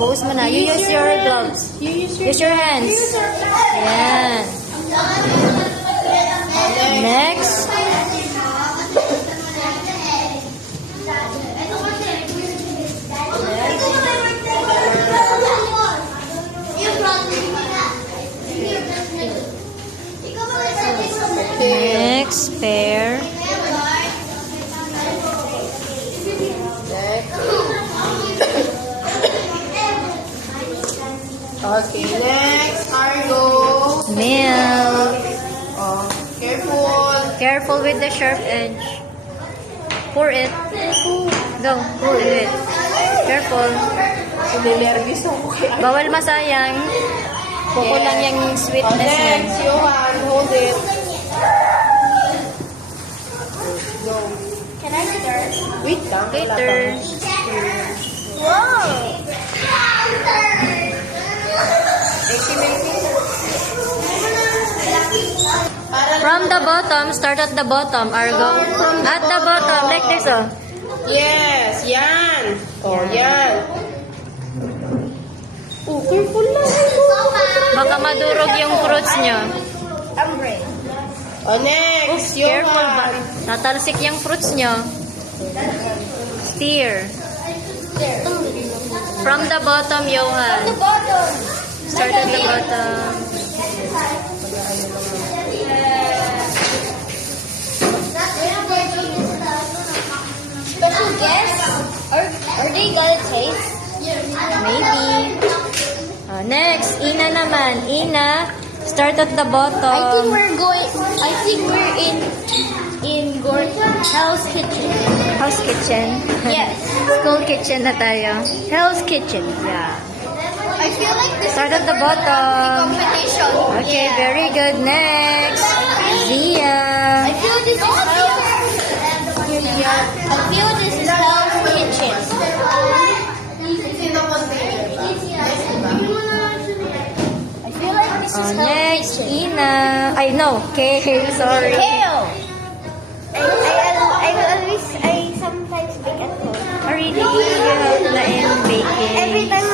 Buhos mo na. You use your gloves. Use your hands. Yan. Next. Next pair. Okay, next, cargo. Milk. Oh, careful. Careful with the sharp edge. Pour it. Go, pour it. Careful. Nilervis ako kaya. Bawal masayang. Kukulang yung sweetness niya. Next, Johan, hold it. Go. Can I start? Wait lang. wala Later. pa. Whoa! From the bottom, start at the bottom, Argo. At the bottom, like this, oh. Yes, yan. Oh, yan. Oh, careful lang. Baka madurog yung fruits nyo. Oh, next, Oops, careful ba? Johan. Natalsik yung fruits nyo. Steer. From the bottom, Johan. Start at the bottom. Special guests? Are they gonna taste? Maybe. Next, Ina naman. Ina, start at the bottom. I think we're in Hell's Kitchen. House kitchen. Yes. School kitchen na tayo. Hell's kitchen. Yeah. I feel like this Start at the bottom. competition. Okay, very good. Next, Zia. I feel this is Hell's Kitchen. I feel like this is Hell's Next, Kitchen. Ina. I know. Okay, sorry. Kale. I sometimes bake at home. Really, you have na in baking. Every time